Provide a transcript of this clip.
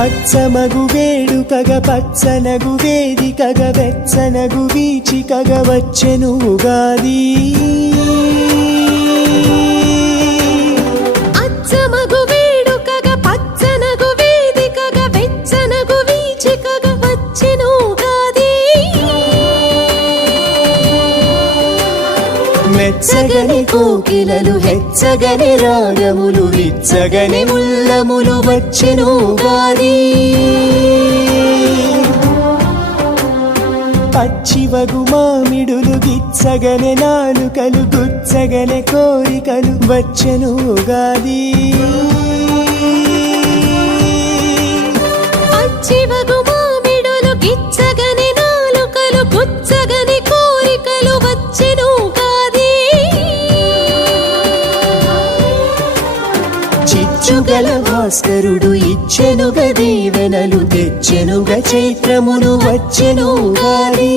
అచ్చమగు వేడుకగ పచ్చనగు వేదికగ వెచ్చనగు వీచికగ వచ్చెను ఉగాది. అచ్చమగు వేడుకగ పచ్చనగు వేదికగ వెచ్చనగు వీచికగ వచ్చెను ఉగాది. మెచ్చగని కోకిలలు హెచ్చగని రాగములు విచ్చగని ముల్లములు వచ్చెను ఉగాది. పచ్చివగు మామిడులు గిచ్చగనే నాలుకలు గుచ్చగనే కోరికలు వచ్చెను ఉగాది. పచ్చివగు మామిడులు గిచ్చగని నాలుకలు గుచ్చగని కోరికలు వచ్చెను ఉగాది. చిచ్చుగల భాస్కరుడు ఇచ్చెనుగ దీవెనలు తెచ్చెనుగ చైత్రమును వచ్చెను ఉగాది.